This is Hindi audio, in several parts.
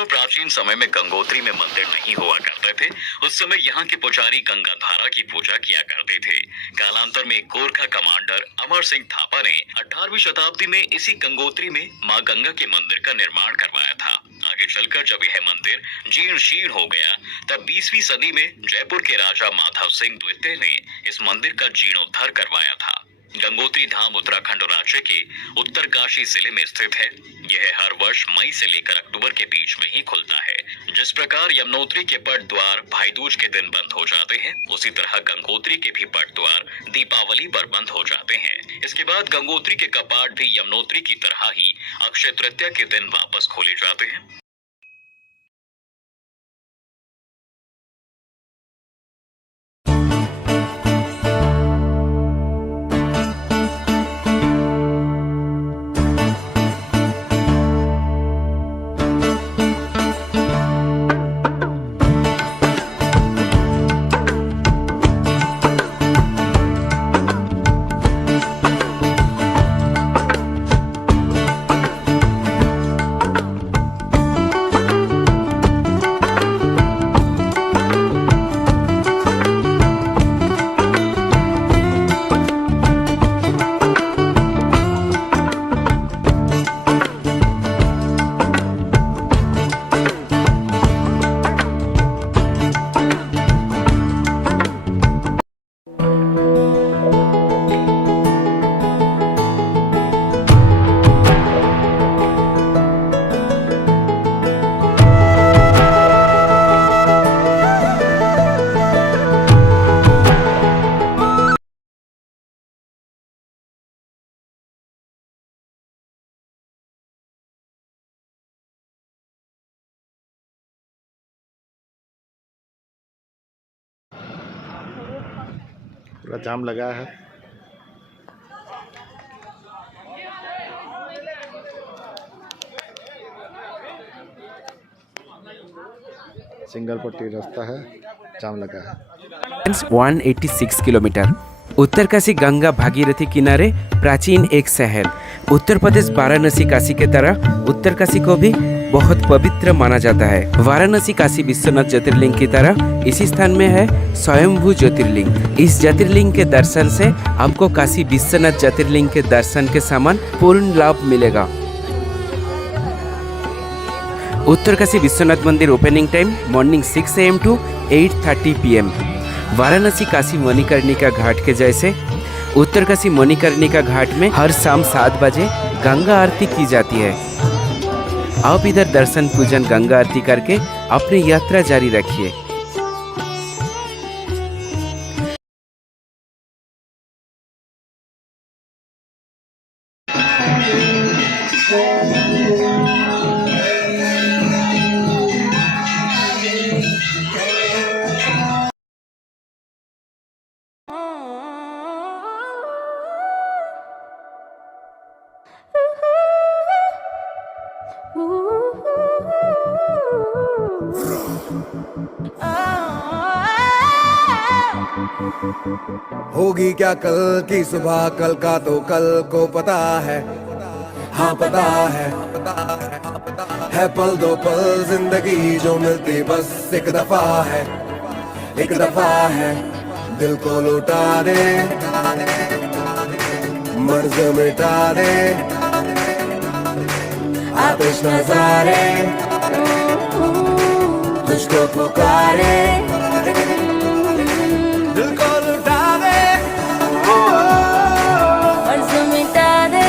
मित्रों, प्राचीन समय में गंगोत्री में मंदिर नहीं हुआ करते थे। उस समय यहाँ के पुजारी गंगाधारा की पूजा किया करते थे। कालांतर में गोरखा कमांडर अमर सिंह थापा ने 18वीं शताब्दी में इसी गंगोत्री में मां गंगा के मंदिर का निर्माण करवाया था। आगे चलकर जब यह मंदिर जीर्ण शीर्ण हो गया, तब 20वीं सदी में जयपुर के राजा माधव सिंह द्वितीय ने इस मंदिर का जीर्णोद्धार करवाया था। गंगोत्री धाम उत्तराखंड राज्य के उत्तरकाशी जिले में स्थित है। यह हर वर्ष मई से लेकर अक्टूबर के बीच में ही खुलता है। जिस प्रकार यमुनोत्री के पट द्वार भाई दूज के दिन बंद हो जाते हैं, उसी तरह गंगोत्री के भी पट द्वार दीपावली पर बंद हो जाते हैं। इसके बाद गंगोत्री के कपाट भी यमुनोत्री की तरह ही अक्षय तृतीया के दिन वापस खोले जाते हैं। पूरा जाम लगा है। सिंगल पट्टी रास्ता है, जाम लगा है। 186 किलोमीटर। उत्तरकाशी गंगा भागीरथी किनारे प्राचीन एक शहर। उत्तर प्रदेश वाराणसी काशी के तरह उत्तरकाशी को भी बहुत पवित्र माना जाता है। वाराणसी काशी विश्वनाथ ज्योतिर्लिंग की तरह इसी स्थान में है स्वयंभू ज्योतिर्लिंग। इस ज्योतिर्लिंग के दर्शन से आपको काशी विश्वनाथ ज्योतिर्लिंग के दर्शन के समान पूर्ण लाभ मिलेगा। उत्तरकाशी विश्वनाथ मंदिर opening time morning 6 AM to 8:30 PM। Varanasi Kashi Manikarnika Ghat के जैसे उत्तरकाशी मणिकर्णिका घाट में हर शाम 7 बजे गंगा आरती की जाती है। आप इधर दर्शन पूजन गंगा आरती करके अपनी यात्रा जारी रखिए। होगी क्या कल की सुबह, कल का तो कल को पता है। हाँ पता है पल दो पल जिंदगी जो मिलती बस एक दफा है। दिल को लुटा दे, मर्ज मिटा दे, आतिश नजारे तुझको पुकारे। दिल को लुटा दे, मर्ज मिटा दे।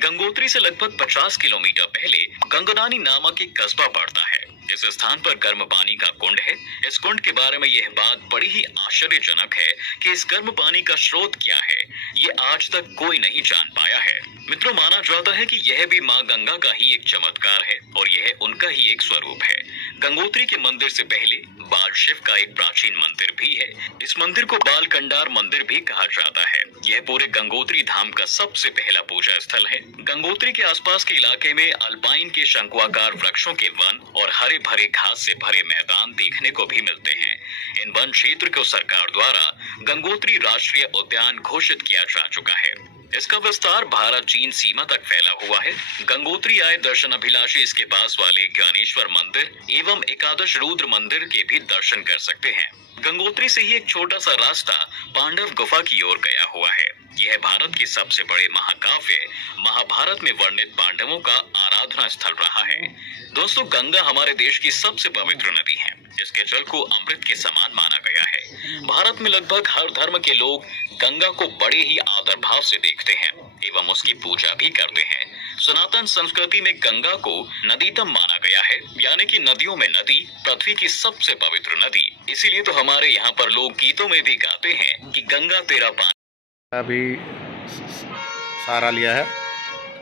गंगोत्री से लगभग 50 किलोमीटर पहले गंगनानी नामक एक कस्बा पड़ता है। इस स्थान पर गर्म पानी का कुंड है। इस कुंड के बारे में यह बात बड़ी ही आश्चर्यजनक है कि इस गर्म पानी का स्रोत क्या है, ये आज तक कोई नहीं जान पाया है। मित्रों, माना जाता है कि यह भी मां गंगा का ही एक चमत्कार है और यह उनका ही एक स्वरूप है। गंगोत्री के मंदिर से पहले बाल शिव का एक प्राचीन मंदिर भी है। इस मंदिर को बालकंडार मंदिर भी कहा जाता है। यह पूरे गंगोत्री धाम का सबसे पहला पूजा स्थल है। गंगोत्री के आसपास के इलाके में अल्पाइन के शंकुआकार वृक्षों के वन और हरे भरे घास से भरे मैदान देखने को भी मिलते हैं। इन वन क्षेत्र को सरकार द्वारा गंगोत्री राष्ट्रीय उद्यान घोषित किया जा चुका है। इसका विस्तार भारत चीन सीमा तक फैला हुआ है। गंगोत्री आए दर्शन अभिलाषी इसके पास वाले ज्ञानेश्वर मंदिर एवं एकादश रुद्र मंदिर के भी दर्शन कर सकते हैं। गंगोत्री से ही एक छोटा सा रास्ता पांडव गुफा की ओर गया हुआ है। यह भारत के सबसे बड़े महाकाव्य महाभारत में वर्णित पांडवों का आराधना स्थल रहा है। दोस्तों, गंगा हमारे देश की सबसे पवित्र नदी है, जिसके जल को अमृत के समान माना गया है। भारत में लगभग हर धर्म के लोग गंगा को बड़े ही आदर भाव से देखते हैं एवं उसकी पूजा भी करते हैं। सनातन संस्कृति में गंगा को नदीतम माना गया है, यानी कि नदियों में नदी पृथ्वी की सबसे पवित्र नदी। इसीलिए तो हमारे यहाँ पर लोग गीतों में भी गाते हैं कि गंगा तेरा पानी। अभी सहारा लिया है।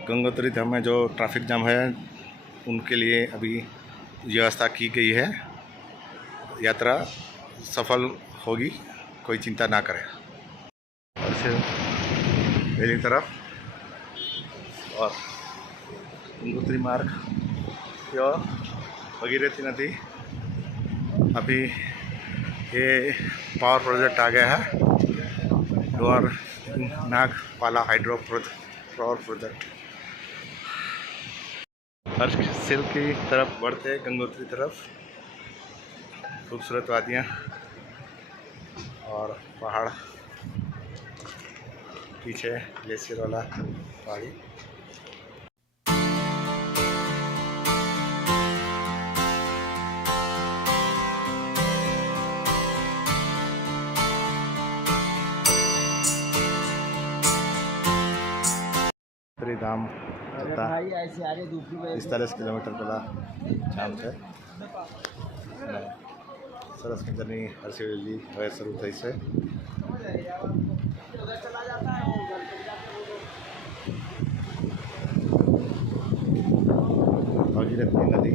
गंगोत्री धाम में जो ट्रैफिक जाम है उनके लिए अभी व्यवस्था की गई है। यात्रा सफल होगी, कोई चिंता ना करें। और फिर पहली तरफ और गंगोत्री मार्ग और भगीरथी नदी। अभी ये पावर प्रोजेक्ट आ गया है, lower Nagpala hydro power project. Harsil की तरफ बढ़ते गंगोत्री तरफ। खूबसूरत वादियाँ और पहाड़, पीछे ग्लेशियर वाला पहाड़ी। धाम 45 किलोमीटर પેલા જામ છે અને સરસ મજાની હરસિદ્ધિ હવે શરૂ થઈ છે। ભાગીરથી નદી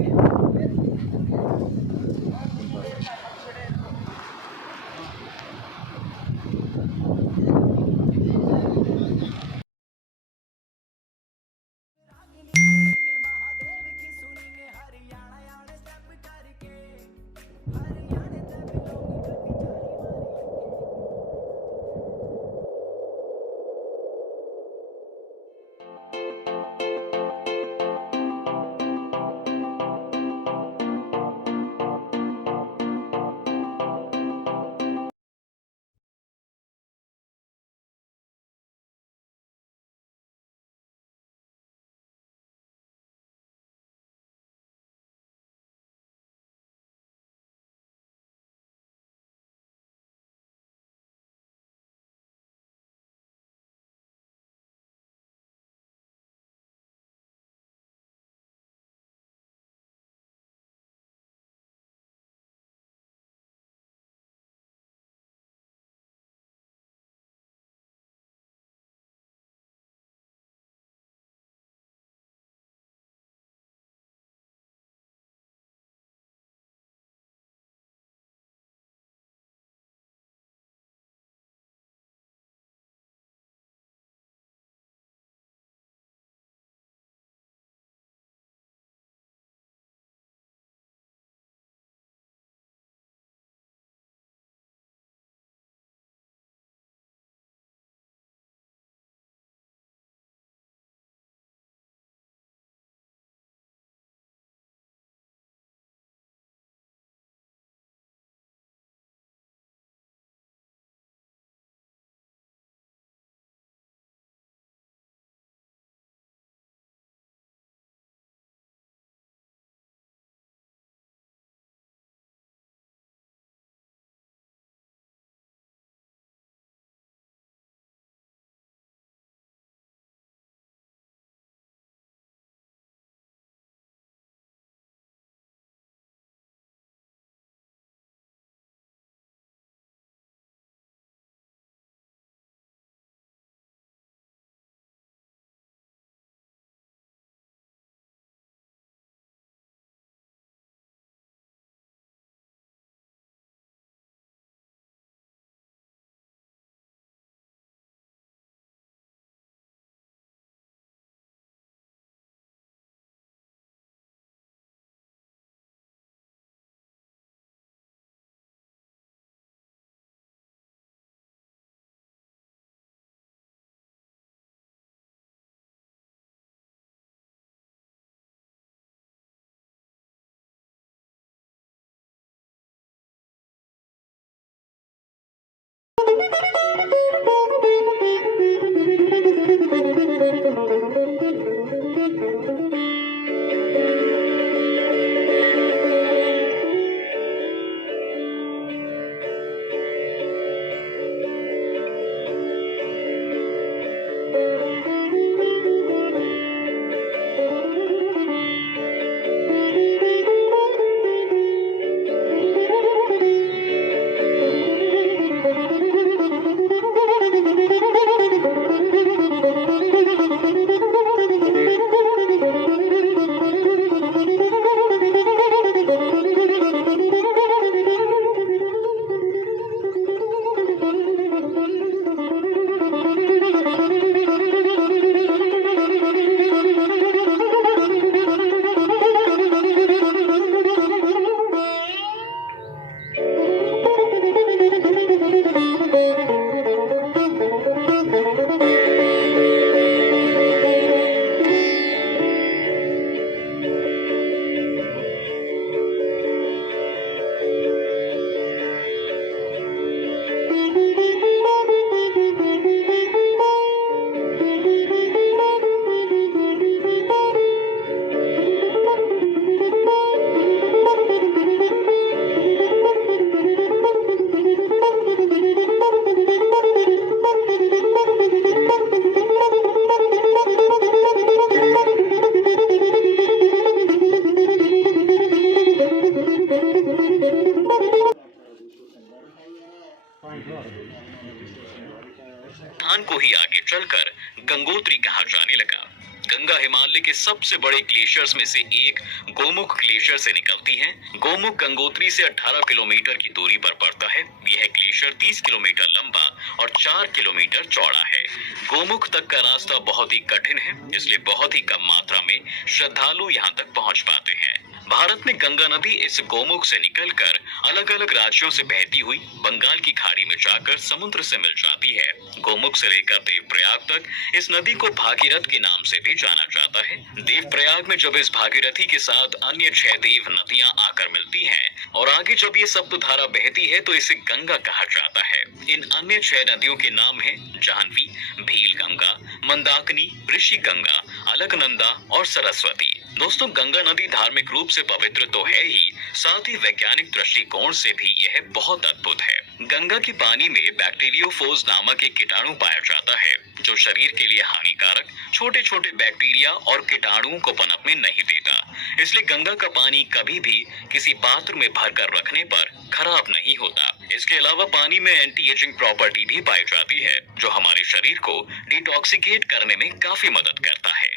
स्थान को ही आगे चलकर गंगोत्री कहा जाने लगा। गंगा हिमालय के सबसे बड़े ग्लेशियर्स में से एक गोमुख ग्लेशियर से निकलती है। गोमुख गंगोत्री से 18 किलोमीटर की दूरी पर पड़ता है। यह ग्लेशियर 30 किलोमीटर लंबा और 4 किलोमीटर चौड़ा है। गोमुख तक का रास्ता बहुत ही कठिन है, इसलिए बहुत ही कम मात्रा में श्रद्धालु यहाँ तक पहुँच पाते हैं। भारत में गंगा नदी इस गोमुख से निकलकर अलग अलग राज्यों से बहती हुई बंगाल की खाड़ी में जाकर समुद्र से मिल जाती है। गोमुख से लेकर देवप्रयाग तक इस नदी को भागीरथ के नाम से भी जाना जाता है। देवप्रयाग में जब इस भागीरथी के साथ अन्य 6 देव नदियां आकर मिलती हैं और आगे जब ये सप्तधारा बहती है तो इसे गंगा कहा जाता है। इन अन्य 6 नदियों के नाम हैं जाह्नवी, भील गंगा, मंदाकिनी, ऋषि गंगा, अलकनंदा और सरस्वती। दोस्तों, गंगा नदी धार्मिक रूप से पवित्र तो है ही, साथ ही वैज्ञानिक दृष्टिकोण से भी यह बहुत अद्भुत है। गंगा के पानी में बैक्टीरियोफोज नामक एक कीटाणु पाया जाता है जो शरीर के लिए हानिकारक छोटे छोटे बैक्टीरिया और कीटाणुओं को पनपने नहीं देता। इसलिए गंगा का पानी कभी भी किसी पात्र में भरकर रखने पर खराब नहीं होता। इसके अलावा पानी में एंटी एजिंग प्रॉपर्टी भी पाई जाती है जो हमारे शरीर को डिटॉक्सिकेट करने में काफी मदद करता है।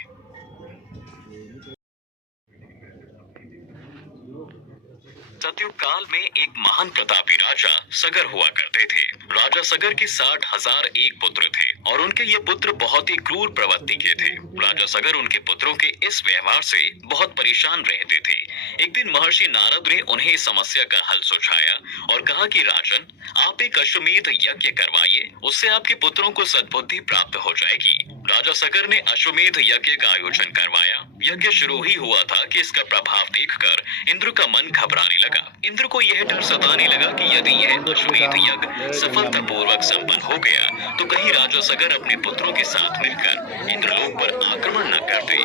सतयुग काल में एक महान प्रतापी राजा सगर हुआ करते थे। राजा सगर के 60,001 पुत्र थे और उनके ये पुत्र बहुत ही क्रूर प्रवृत्ति के थे। राजा सगर उनके पुत्रों के इस व्यवहार से बहुत परेशान रहते थे। एक दिन महर्षि नारद ने उन्हें इस समस्या का हल सुझाया और कहा कि राजन, आप एक अश्वमेध यज्ञ करवाइए, उससे आपके पुत्रों को सद्बुद्धि प्राप्त हो जाएगी। राजा सगर ने अश्वमेध यज्ञ का आयोजन करवाया। यज्ञ शुरू ही हुआ था कि इसका प्रभाव देखकर इंद्र का मन घबराने लगा। इंद्र को यह डर सताने लगा कि यदि यह अश्वमेध यज्ञ सफलतापूर्वक संपन्न हो गया तो कहीं राजा सगर अपने पुत्रों के साथ मिलकर इंद्रलोक पर आक्रमण न कर दे।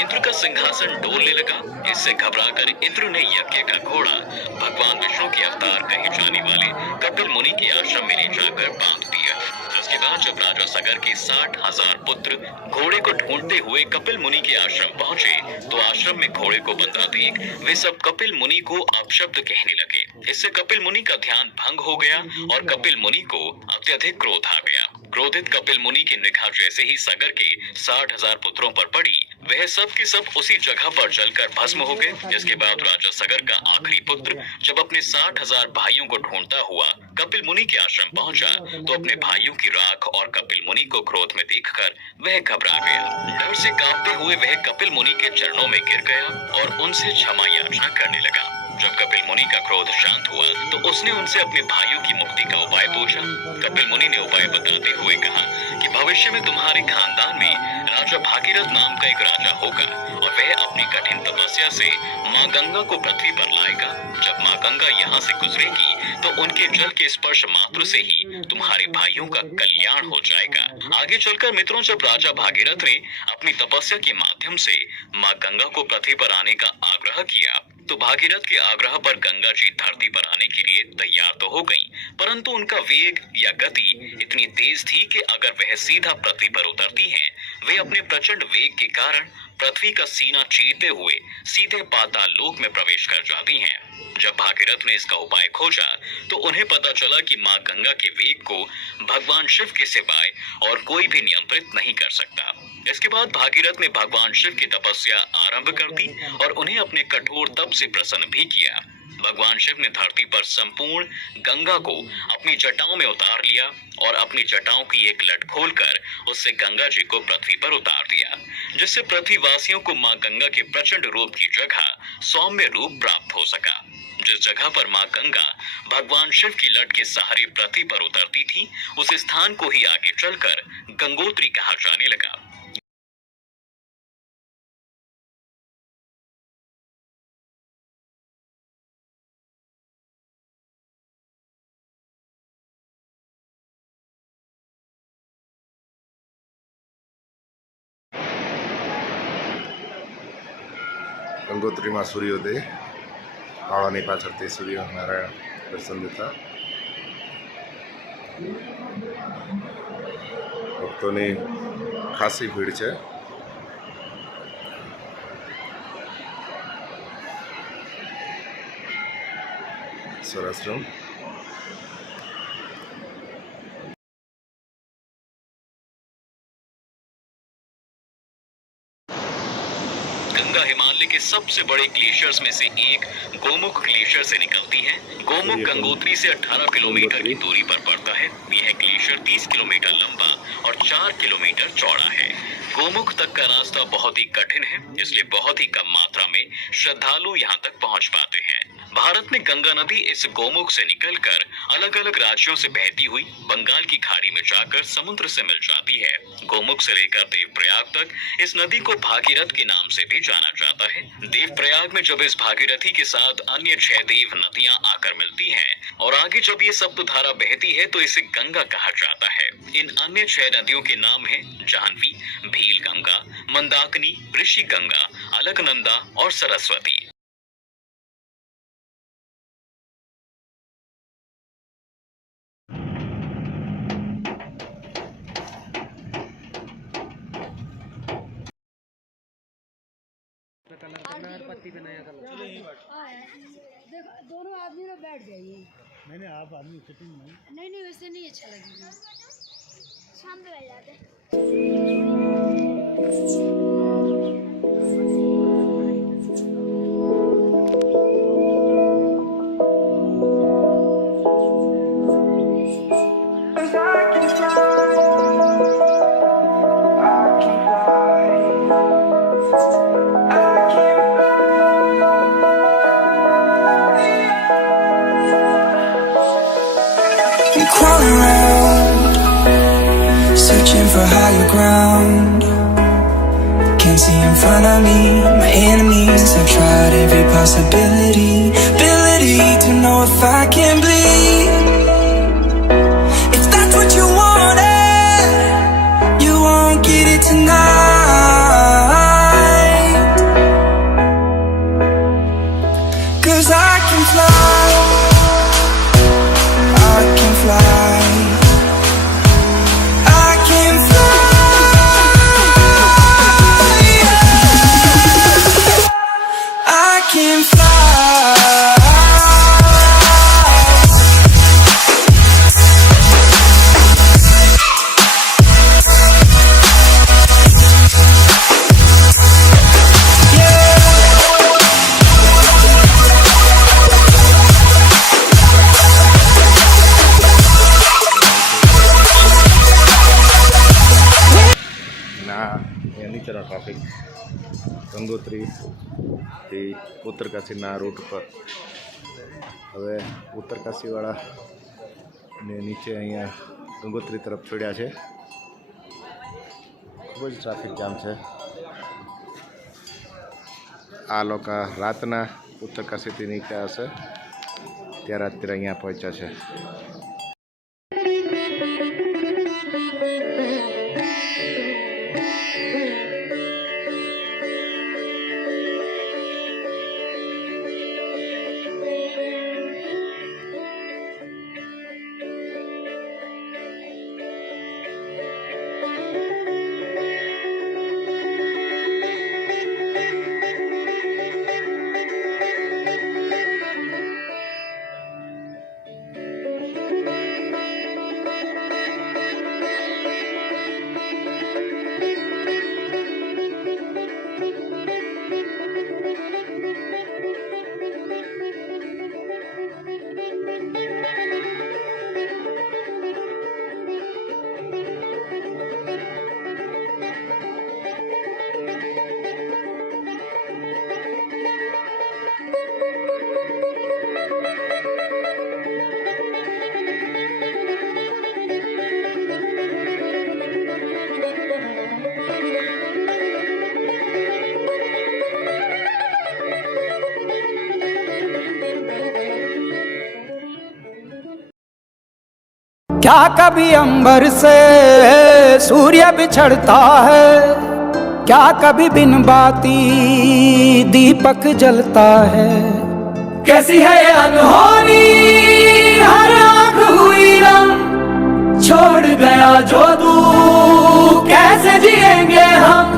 इंद्र का सिंहासन डोलने लगा। इससे घबराकर इंद्र ने यज्ञ का घोड़ा भगवान विष्णु के अवतार कहे जाने वाले कपिल मुनि के आश्रम में ले जाकर बांध दिया। जिसके बाद जब राजा सगर के 60,000 पुत्र घोड़े को ढूंढते हुए कपिल मुनि के आश्रम पहुंचे तो आश्रम में घोड़े को बंधा देख वे सब कपिल मुनि को अपशब्द कहने लगे। इससे कपिल मुनि का ध्यान भंग हो गया और कपिल मुनि को अत्यधिक क्रोध आ गया। क्रोधित कपिल मुनि की निगाह जैसे ही सगर के 60,000 पुत्रों पर पड़ी, वह सब के सब उसी जगह पर जलकर भस्म हो गए। जिसके बाद राजा सगर का आखिरी पुत्र जब अपने 60,000 भाइयों को ढूंढता हुआ कपिल मुनि के आश्रम पहुंचा तो अपने भाइयों की राख और कपिल मुनि को क्रोध में देखकर वह घबरा गया। डर से कांपते हुए वह कपिल मुनि के चरणों में गिर गया और उनसे क्षमा याचना करने लगा। जब कपिल मुनि का क्रोध शांत हुआ तो उसने उनसे अपने भाइयों की मुक्ति का उपाय पूछा। कपिल मुनि ने उपाय बताते हुए कहा कि भविष्य में तुम्हारे खानदान में राजा भागीरथ नाम का एक राजा होगा और वह अपनी कठिन तपस्या से माँ गंगा को पृथ्वी पर लाएगा। जब माँ गंगा यहाँ से गुजरेगी तो उनके जल के स्पर्श मात्र से ही तुम्हारे भाइयों का कल्याण हो जाएगा। आगे चलकर मित्रों, जब राजा भागीरथ ने अपनी तपस्या के माध्यम से माँ गंगा को पृथ्वी पर आने का आग्रह किया तो भागीरथ के आग्रह पर गंगा जी धरती पर आने के लिए तैयार तो हो गईं, परंतु उनका वेग या गति इतनी तेज थी कि अगर वह सीधा पृथ्वी पर उतरती हैं, वे अपने प्रचंड वेग के कारण पृथ्वी का सीना चीरते हुए सीधे पाताल लोक में प्रवेश कर जाती हैं। जब भागीरथ ने इसका उपाय खोजा तो उन्हें पता चला कि माँ गंगा के वेग को भगवान शिव के सिवाय और कोई भी नियंत्रित नहीं कर सकता। इसके बाद भागीरथ ने भगवान शिव की तपस्या आरंभ कर दी और उन्हें अपने कठोर तप से प्रसन्न भी किया। भगवान शिव ने धरती पर संपूर्ण गंगा को अपनी जटाओं में उतार लिया और अपनी जटाओं की एक लट खोलकर उससे गंगा जी को पृथ्वी पर उतार दिया, जिससे पृथ्वीवासियों को मां गंगा के प्रचंड रूप की जगह सौम्य रूप प्राप्त हो सका। जिस जगह पर मां गंगा भगवान शिव की लट के सहारे पृथ्वी पर उतरती थी, उस स्थान को ही आगे चलकर गंगोत्री कहा जाने लगा। ગંગોત્રીમાં સૂર્યોદય, કાળાની પાછળથી સૂર્યનારાયણ દર્શન દેતા ભક્તોની ખાસી ભીડ છે। સૌરાષ્ટ્રમ गंगा हिमालय के सबसे बड़े ग्लेशियर्स में से एक गोमुख ग्लेशियर से निकलती है। गोमुख गंगोत्री से 18 किलोमीटर की दूरी पर पड़ता है। यह ग्लेशियर 30 किलोमीटर लंबा और 4 किलोमीटर चौड़ा है। गोमुख तक का रास्ता बहुत ही कठिन है, इसलिए बहुत ही कम मात्रा में श्रद्धालु यहाँ तक पहुँच पाते हैं। भारत में गंगा नदी इस गोमुख से निकलकर अलग अलग राज्यों से बहती हुई बंगाल की खाड़ी में जाकर समुद्र से मिल जाती है। गोमुख से लेकर देवप्रयाग तक इस नदी को भागीरथ के नाम से भी जाना जाता है। देवप्रयाग में जब इस भागीरथी के साथ अन्य 6 देव नदियां आकर मिलती हैं और आगे जब ये सप्तधारा बहती है तो इसे गंगा कहा जाता है। इन अन्य 6 नदियों के नाम हैं जाह्नवी, भील गंगा, मंदाकिनी, ऋषि गंगा, अलकनंदा और सरस्वती। देखो दोनों आदमी लोग बैठ जाइए। नहीं आप आदमी सिटिंग में नहीं वैसे नहीं अच्छा लगेगा। शाम में बैठ जाते। Crawling around, searching for higher ground. Can't see in front of me, my enemies have tried every possibility, ability to know if I can bleed. If that's what you wanted, you won't get it tonight. 'Cause I can fly, I can fly, I can fly, I can fly. નીચેનો ટ્રાફિક ગંગોત્રીથી ઉત્તરકાશીના રૂટ પર હવે ઉત્તરકાશીવાળા ને નીચે અહીંયા ગંગોત્રી તરફ છોડ્યા છે। ખૂબ જ ટ્રાફિક જામ છે। આ લોકો રાતના ઉત્તરકાશીથી નીકળ્યા હશે ત્યારે અત્યારે અહીંયા પહોંચ્યા છે. क्या कभी अंबर से सूर्य बिछड़ता है, क्या कभी बिन बाती दीपक जलता है। कैसी है ये अनहोनी हर आँख हुई रंग, छोड़ गया जो तू कैसे जिएंगे हम।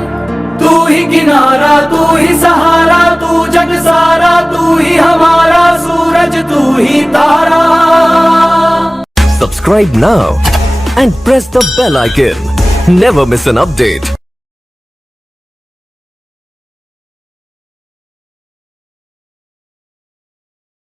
तू ही किनारा तू ही सहारा, तू जग सारा तू ही हमारा सूरज तू ही तारा। Subscribe now and press the bell icon. Never miss an update.